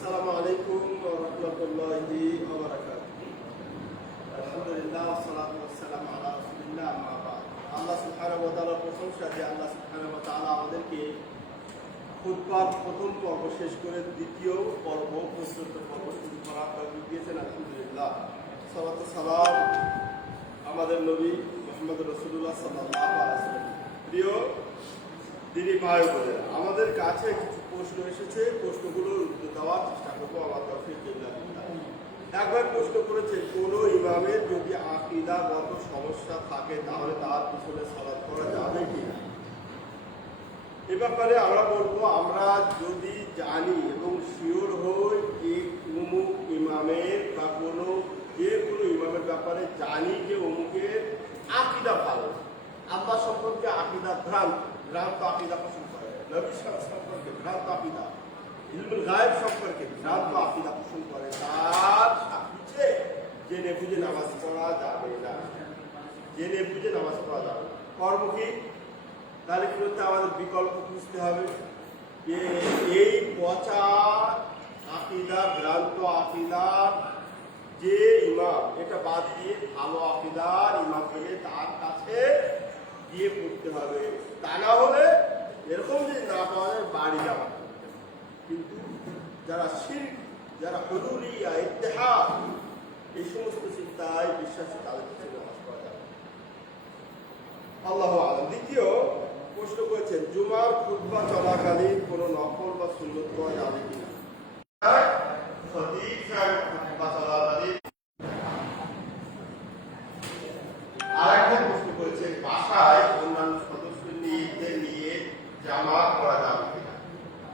আসসালামু আলাইকুম ওয়া রাহমাতুল্লাহি ওয়া বারাকাতুহু। আলহামদুলিল্লাহ ওয়া সলাতু ওয়া সালামু আলা রাসূলিল্লাহ আম্মা বা'দ। আল্লাহ সুবহানাহু ওয়া তাআলার প্রশংসা যে আল্লাহ সুবহানাহু ওয়া তাআলা আমাদেরকে খুতবার প্রথম পর্ব শেষ করে দ্বিতীয় পর্ব পর্যন্ত পর্ব শুরু করার তৌফিক দিয়েছেন। আলহামদুলিল্লাহ। সালাত ও সালাম আমাদের নবী মুহাম্মদ রাসূলুল্লাহ সাল্লাল্লাহু আলাইহি ওয়াসাল্লাম। প্রিয় দিদি ভাই বোনেরা, আমাদের কাছে কিছু প্রশ্ন এসেছে, প্রশ্নগুলোর উত্তর দেওয়ার চেষ্টা করবো আমার তরফে। একবার প্রশ্ন করেছে, কোনো ইমামের যদি আকীদাগত সমস্যা থাকে তাহলে তার পিছনে সালাত করা যাবে কিনা। এ ব্যাপারে আমরা বলবো, আমরা যদি জানি এবং শিওর হই যে অমুক ইমামের বা কোনো ইমামের ব্যাপারে জানি যে অমুকের আকীদা ভালো, আল্লাহ সম্পর্কে আকীদা ভ্রান্ত আকীদা পোষণ করে, নবী সম্পর্কে ভ্রান্ত আকীদা, ইলমুল গায়ব সম্পর্কে ভ্রান্ত আকীদা পোষণ করে, তার পিছে জেনে বুঝে নামাজ পড়া যাবে না। জেনে বুঝে নামাজ পড়া যাবে। কর্মকি তাহলে কি হচ্ছে, আমাদের বিকল্প খুঁজতে হবে যে এই পচা আকীদা, ভ্রান্ত আকীদার যে ইমাম, এটা বাদ দিয়ে ভালো আকীদার ইমাম পেলে তার কাছে গিয়ে পড়তে হবে। তা না হলে এরকম যদি না পাওয়া যায়, বাড়ি যাওয়া। কিন্তু যারা শিরক, যারা হুলুলিয়া, ইত্তেহাদ, এই সমস্ত চিন্তায় বিশ্বাসী, তাদের পিছনে নামাজ পড়া যাবে। আল্লাহু আ'লাম। দ্বিতীয় প্রশ্ন করেছেন, জুমার খুতবা চলাকালীন কোনো নফল বা সুন্নত করা যাবে কিনা। আরেকটা প্রশ্ন করেছে, বাসায় অন্যান্য সদস্যদের নিয়ে জামাত করা যাবে কিনা।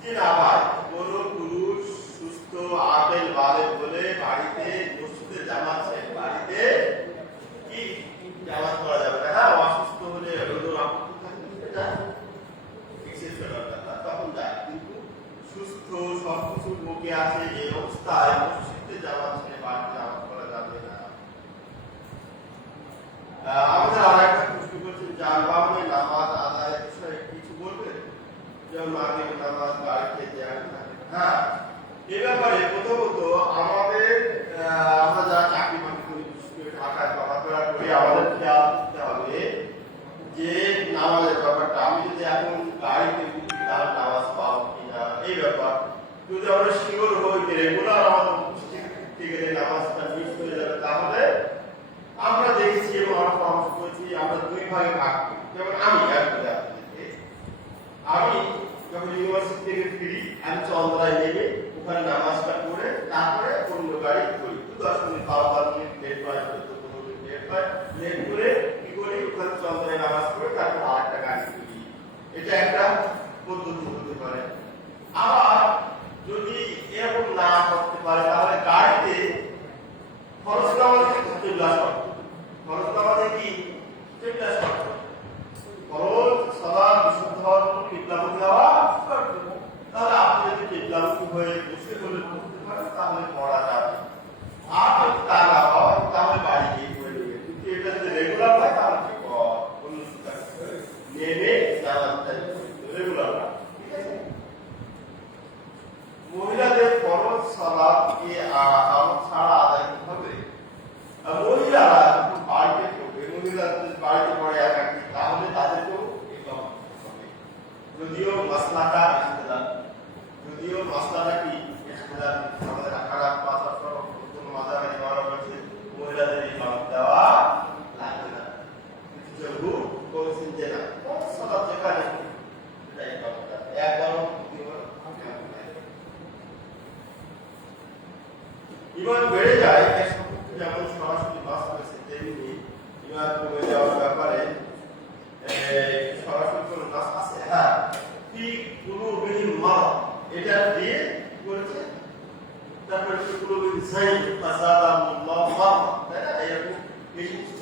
জি না ভাই, কোন পুরুষ সুস্থ আকেল বালেগ বলে বাড়িতে মসজিদে জামাত বাড়িতে কি জামাত করা যাবে না। হ্যাঁ, অসুস্থ হলে তখন যায়, কিন্তু সুস্থ সবকিছুর মুখে আছে এই অবস্থায় মসজিদে জামাত ছেড়ে বাড়িতে জামাত করা যাবে না। আমাদের আর একটা প্রশ্ন করছেন, যানবাহনে নামাজ আদায়ের বিষয়ে কিছু বলবেন, যেমন মাগরিব নামাজ বাড়িতে জ্যাম থাকে। হ্যাঁ, এ ব্যাপারে প্রথমত আমাদের আমরা যারা চাকরি বাকরি করি, বিশেষ করে ঢাকায় চলাফেরা করি, আমাদের খেয়াল করতে হবে যে নামাজের ব্যাপারটা। আমি যদি এখন গাড়িতে উঠি তাহলে নামাজ পাবো কিনা, এই ব্যাপার যদি আমরা শিওর হই যে রেগুলার আমাদের উঠতে গেলে নামাজটা মিস হয়ে যাবে, তাহলে আমরা দেখেছি এবং আমরা পরামর্শ করেছি আমরা দুই ভাগে ভাগ করি। যেমন আমি যখন ইউনিভার্সিটি থেকে ফিরি, আমি চন্দ্রায় নেমে ওখানে নামাজটা করে তারপরে অন্য গাড়ি ধরি। 10 মিনিট 12 মিনিট লেট হয়, 15 মিনিট লেট করে কি করি, ওখানে চন্দ্রায় নামাজ করে তারপর আরেকটা গাড়ি ধরি। এটা একটা পদ্ধতি হতে পারে। আবার যদি এরকম না করতে পারে, তাহলে গাড়িতে ফরজ নামাজে কিবলা শর্ত, ফরজ নামাজে কি কিবলা শর্ত, ফরজ সালাত বিশুদ্ধ হওয়ার জন্য কিবলামুখী হওয়া শর্ত। তাহলে আপনি যদি কিবলামুখী হয়ে বসে বলে পড়তে পারেন তাহলে পড়া যাবে। আর যদি তা না হয় তাহলে বাড়ি গিয়ে পড়ে নেবে। কিন্তু এটা যদি রেগুলার হয় তাহলে কি অন্য নেমে জানাতে রেগুলার না। ঠিক আছে। মহিলাদের ফরজ সালাতকে ছাড়া আদায় করতে হবে। মহিলারা বাড়িতে পড়বে, মহিলাদের বাড়িতে পড়ে একাকি, তাহলে তাদেরকেও ইমাম হবে। যদিও মাসলাটা কি ইখতিলাফ, আমাদের খারাপ মাযহাব কোন মাযহাবে ইমামরা বলছে মহিলাদের ইমাম দেওয়া লাগবে না, কিন্তু জমহুর বলছেন যে না, কোন সালাত যেখানে এটা ইমামটা একবার ইমান বেড়ে যায়। এর সম্পর্কে যেমন সরাসরি বাস করেছে, তেমনি ইমান কমে যাওয়ার ব্যাপারে সরাসরি কোনো নাস আছে। হ্যাঁ, কি কুলুবিহিম মারাদ, এটা দিয়ে বলেছে। তারপরে কুলুবিহিম যায়গ ফাযাদাহুল্লাহু মারাদ, তাই না? এরকম এই সমস্ত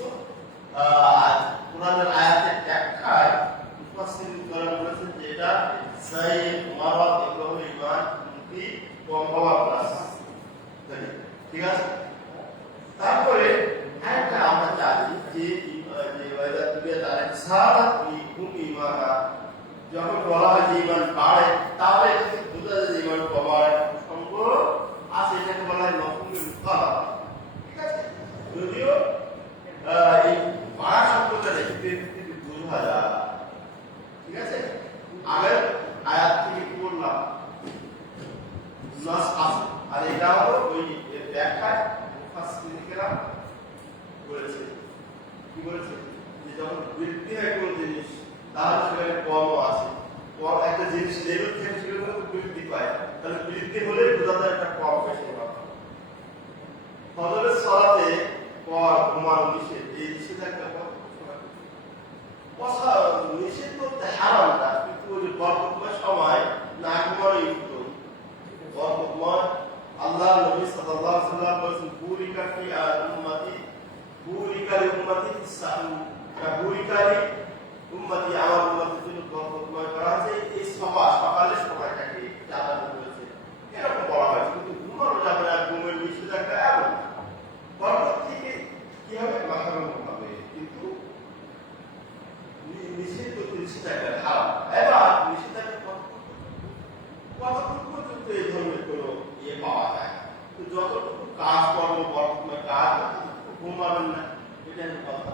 কোরআনের আয়াতের ব্যাখ্যায় মুফাসসিররা বলেছেন যে এটা যায়গ মারাদ, এগুলো হলো ইমান কি কম হওয়া প্লাস। ঠিক আছে। তারপরে একটা আমরা জানি যে যখন বলা হয় যে ইমান বাড়ে, তাহলে বোঝা যায় যে ইমান কমার সঙ্গ লেভেল থেকে সেগুলো বৃদ্ধি পায়, তাহলে বৃদ্ধি হলে বোঝা যায় একটা কম বেশি হবে। ফজরের সালাতে পর ঘুমানো নিষেধ, এই নিষেধ একটা কথা নিষেধ করতে হারাম না, কিন্তু ওই বরকতময় সময় না ঘুমানোই উত্তম। বরকতময় আল্লাহ নবী সাল্লাল্লাহু আলাইহি ওয়াসাল্লাম বলেছেন বুরিকা ফি উম্মতি, বুরিকা লি উম্মতি সাহু, বুরিকা লি উম্মতি, আমার উম্মতের জন্য বরকতময় করা হয়েছে এই সকালের সময়টাকে জানানো হয়েছে, এরকম বলা হয়েছে। কিন্তু ঘুমানো যাবে না, ঘুমের নিষেধাজ্ঞা এমন বরকত থেকে কি হবে, মাহরুম হবে, কিন্তু নিষেধ করতে নিষেধাজ্ঞা হারাম। এবার নিষেধাজ্ঞা কতটুকু পর্যন্ত এই ধরনের কোনো ইয়ে পাওয়া যায়, তো যতটুকু কাজ কর্ম বর্তমানে কাজ ঘুমাবেন না, এটাই কথা।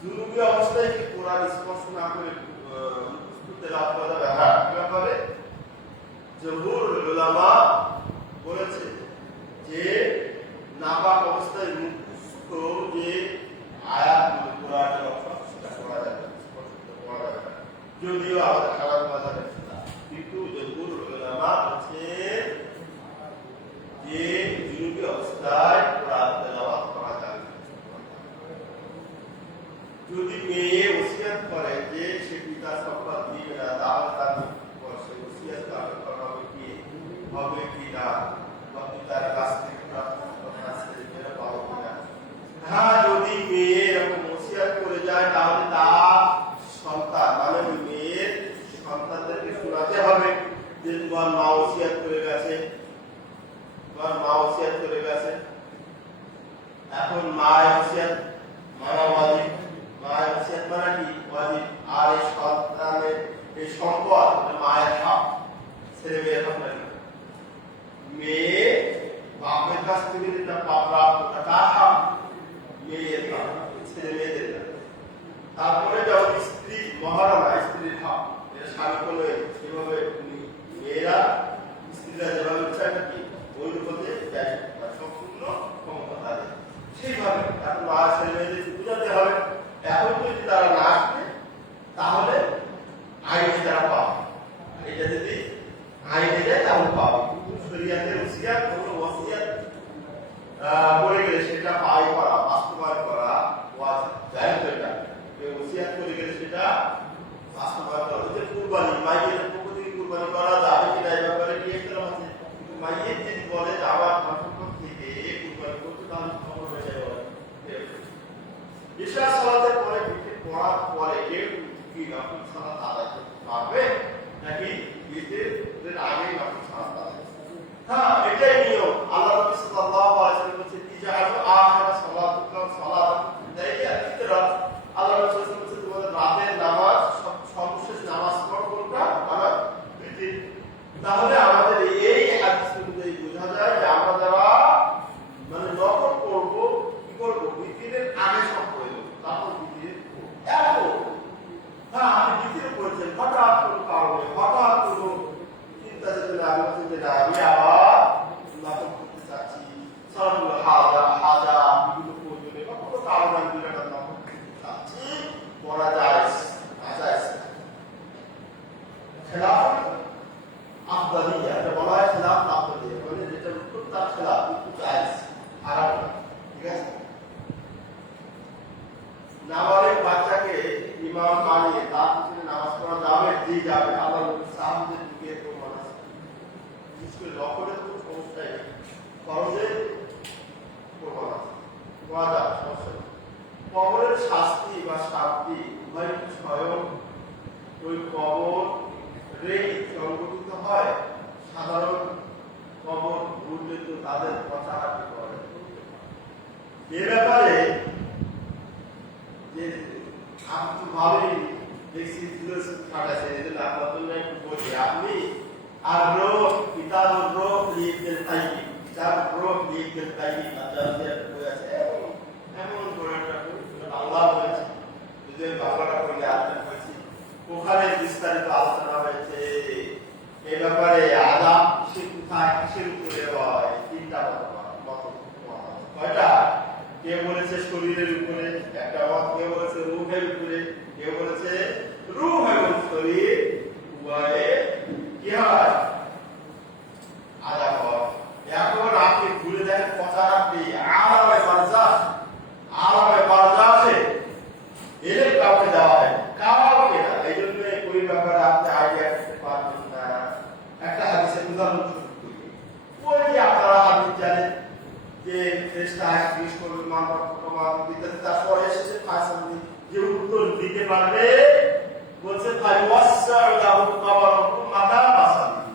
জরুরি অবস্থায় কি কোরআন স্পর্শ না করে তেলাওয়াত করা যাবে? হ্যাঁ, ব্যাপারে জমহুর উলামা বলেছে যে নাপাক অবস্থায় মুখস্থ যে আয়াত কোরআনের অংশ সেটা পড়া যাবে, স্পষ্ট পড়া যাবে না, যদিও আমাদের খারাপ বাজারে সেটা, কিন্তু জমহুর উলামা বলছে যে জরুরি অবস্থায় কোরআন তেলাওয়াত করা যাবে। যদি মেয়ে ওসিয়ত করে যে সে পিতা সম্পদ দিবে না, তাহলে তার সে ওসিয়ত করা হবে কি না, বা পিতার কাছ থেকে পাবো কিনা। হ্যাঁ, যদি মেয়ে এরকম ওসিয়ত করে যায় তাহলে তার সন্তান মানে মেয়ের সন্তানদেরকে শোনাতে হবে যে তোমার মা ওসিয়ত করে গেছে, তোমার মা ওসিয়ত করে গেছে। এখন মায়ের ওসিয়ত মানা ওয়াজিব, মায়ের ওসিয়ত মানা কি ওয়াজিব, আর এই সন্তানের এই সম্পদ মায়ের হক, ছেলে মেয়ের হক না। মেয়ে বাপের কাছ থেকে যেটা প্রাপ্ত তার হক, মেয়ের হক, ছেলে মেয়েদের না। তারপরে যেমন স্ত্রী মহারণা, স্ত্রীর হক, এটা স্বামী করে সেভাবে মেয়েরা স্ত্রীরা যেভাবে ইচ্ছা কি ওই রূপে সম্পূর্ণ ক্ষমতা তাদের, সেইভাবে এখন মা ছেলে মেয়েদের বুঝাতে হবে। এখন যদি তারা না আসবে তাহলে আইনে তারা পাবে, এটা যদি আইনে যায় তাহলে পাবে। শরীয়তের ওসিয়ত কোনো ওসিয়ত করে গেলে সেটা পাই করা, বাস্তবায়ন করা ওয়াজিব, জায়েজ এটা। এই ওসিয়ত করে গেলে সেটা বাস্তবায়ন করা। যে কুরবানি, মাইয়ের পক্ষ থেকে কুরবানি করা যাবে কিনা এই ব্যাপারে কি একটা আছে, কিন্তু মাইয়ের যদি বলে যে আমার সম্পদ থেকে কুরবানি করতে, তাহলে খবর হয়ে যাবে। ইশা সালাতের পরে বিতির পড়ার পরে কেউ কি নফল সালাত আদায় করতে পারবে নাকি বিতিরের আগে নফল সালাত আদায়? হ্যাঁ, এটাই নিয়ম। আল্লাহ নবী সাল্লাল্লাহু আলাইহি ওয়াসাল্লাম বলেছেন ইজাআলু আখিরা সালাতুকুম সালাতান দাইয়া ফিতরা। আল্লাহ নবী সাল্লাল্লাহু আলাইহি ওয়াসাল্লাম বলেছেন তোমাদের রাতের নামাজ সর্বশেষ নামাজ কোনটা? আমার বিতির। তাহলে আমাদের এই হাদিস অনুযায়ী বোঝা যায় যে আমরা যারা মানে নফল করব কি করব, বিতিরের আগে সব করে দেব, তারপর বিতির এত। হ্যাঁ, আমি বিতির করেছেন হঠাৎ কোনো কারণে, হঠাৎ কোনো চিন্তা চেতনা আমি বলছি যে না আমি আবার নফল করতে চাচ্ছি, সালাতুল হাজা বিভিন্ন প্রয়োজনে বা কোনো কারণে আমি দুইটা নফল করতে চাচ্ছি, পড়া যায় আজাইজ। খেলাফত আফদালিয়া, এটা বলা হয় খেলাফত আফদালিয়া, মানে যেটা উত্তর তার খেলাফ, কিন্তু জায়েজ, হারাম না। ঠিক আছে, নাবালিগ বাচ্চাকে ইমাম বানিয়ে তার পিছনে নামাজ পড়া যাবে, দিয়ে যাবে। আল্লাহ নবী সাহাবাদের দিকে প্রমাণ আছে, বিশেষ করে লক্ষ্যের কোনো সমস্যাই নেই, খরচে প্রমাণ আছে, পড়া যাবে, সমস্যা নেই। কবরের শাস্তি বা শান্তি উভয় স্বয়ং ওই কবরে সংগঠিত হয়। সাধারণ কবর ঘুরলে তো তাদের পচাহাটি করে। এ ব্যাপারে যে আমি তো ভালোই দেখছি ফিলোসফি খাটাছে, এই জন্য আপনার জন্য একটু বলি। আপনি আর রোগ কিতাব রোগ লিখতেন তাই কিতাব রোগ লিখতেন তাই আচার্যের বই আছে, এমন করে একটা বাংলা হয়েছে, যদি বাংলাটা করলে আলোচনা হয়েছি, ওখানে বিস্তারিত আলোচনা হয়েছে এই ব্যাপারে। আদাব কিসের কোথায় কিসের উপরে হয়, তিনটা মত। কয়টা? কেউ বলেছে শরীরের উপরে একটা মত, কেউ বলেছে রূহের উপরে, কেউ বলেছে রূহ এবং শরীর ব্যাপারে আপনি আইডিয়া করতে পারবেন না। একটা হাদিসের উদাহরণ শুরু করি। ওই যে আপনারা হাদিস জানেন যে ফেরেশতা জিজ্ঞেস করবে মান রব্বুকা মা দিতে, তারপরে এসেছে ফাসালি যে উত্তর দিতে পারবে বলছে ফাইওয়াসসাউ লাহু কবরহু মাদা বাসালি,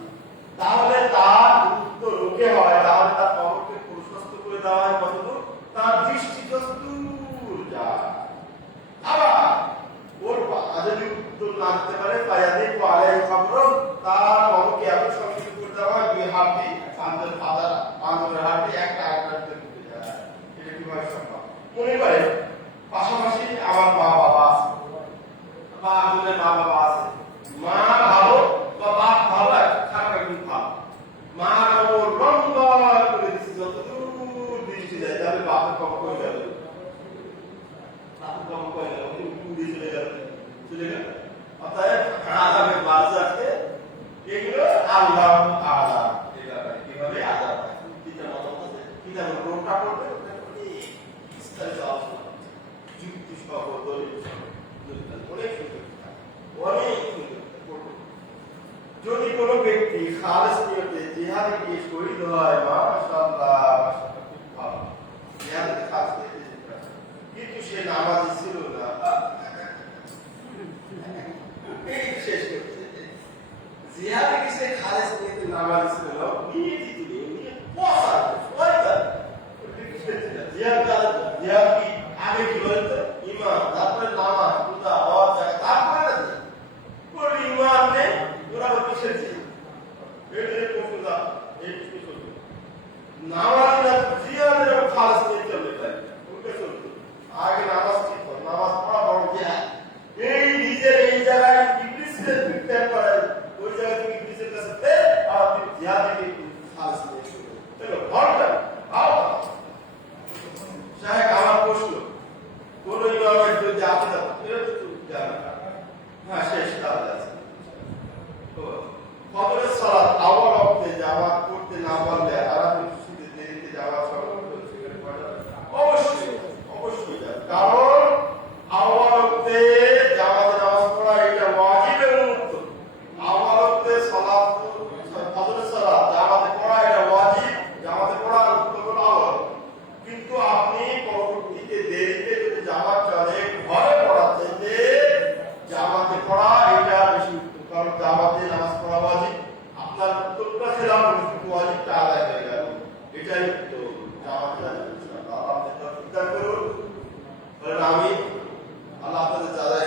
তাহলে তার উত্তর ওকে হয়, তাহলে তার কবরকে প্রশস্ত করে দেওয়া হয় কতদূর, তার দৃষ্টি যতদূর যায়। আবার ওর যদি উত্তর না দিতে পারে পায়াদি পালাই কবর, তার কবরকে এত সংক্ষিপ্ত করে দেওয়া হয় দুই হাঁটি কাঁধের পাদার পাঁজরের হাঁটি একটা আরেকটার ঢুকে যায়। এটা কিভাবে সম্ভব? মনে করে পাশাপাশি আমার মা বাবা আছে বা আমাদের মা বাবা আছে, মা ভালো বা বাপ ভালো, খারাপ একদম ভালো, মা ওর লম্বা করে দিচ্ছে যতদূর দৃষ্টি যায়, তাহলে বাপের কবর হয়ে যাবে, বাপের কবর হয়ে যাবে, উড়ে চলে যাবে, চলে গেল। অতএব আযাবের বারজাখে এগুলো আল্লাহ তাআলা এই ব্যাপারে কিভাবে আযাব কিতাব আছে, কিতাব রোটা করবে বিস্তারিত আলোচনা যুক্তি সহ দলিল সহ অনেক সুন্দর, অনেক সুন্দর। যদি কোনো ব্যক্তি খালেস নিয়তে জিহাদে গিয়ে শহীদ হয়, মাশাআল্লাহ খুব ভালো, জিহাদে খালেস নিয়তে যেতে পারে, কিন্তু সে নামাজি ছিল না, এই শেষ করছে জিহাদে গিয়ে খালেস নিয়তে নামাজি ছিল না, নিয়ে দিতে নিয়ে পয়সা শয়তান জিহাদ কি আগে কি বলতো ঈমান, তারপরে নামাজ, রোজা, হজ, যাকাত, তারপরে না কোন ঈমান নেই, ওরা কিসের ছিল এটাই প্রশ্নটা, এই প্রশ্ন চলবে নামাজ না জিহাদের খালেস নিয়ে চলবে, তাই ওকে চলবে আগে নামাজ ঠিক কর, নামাজ পড়া বড় জিহাদ। এই নিজের এই জায়গায় ইবলিসকে ত্যাগ করে, ওই জায়গায় তুমি ইবলিসের কাছে ফের আর তুমি জিহাদকে খালেস নিয়ে চলবে, চলো ভরটা আও। সাহেব আমার প্রশ্ন, কোন ইমামের যদি আপনি এটা তো জানেন, হ্যাঁ শেষ কাজ আছে, ফজরের সালাত আওয়াল ওয়াক্তে জামাত পড়তে না পারলে আরাফে মসজিদে দেরিতে যাওয়া অবশ্যই অবশ্যই যাবে, কারণ আওয়াল ওয়াক্তে জামাতে নামাজ পড়া এটা ওয়াজিব এবং উত্তম। আওয়াল ওয়াক্তে সালাত ফজরের সালাত জামাতে পড়া এটা ওয়াজিব, জামাতে পড়া উত্তম হলো আওয়াল। কিন্তু আপনি পরবর্তীতে দেরিতে যদি জামাত চলে ঘরে পড়া চাইতে জামাতে পড়া এটা বেশি উত্তম, কারণ জামাতে নামাজ পড়া ওয়াজিব, আপনার উত্তরটা খেলাম কিন্তু ওয়াজিবটা আদায় হয়ে গেল, এটাই উত্তম। জামাতে আল্লাহ আপনাদের তৌফিক দান করুন, বলেন আমিন। আল্লাহ আপনাদের যারা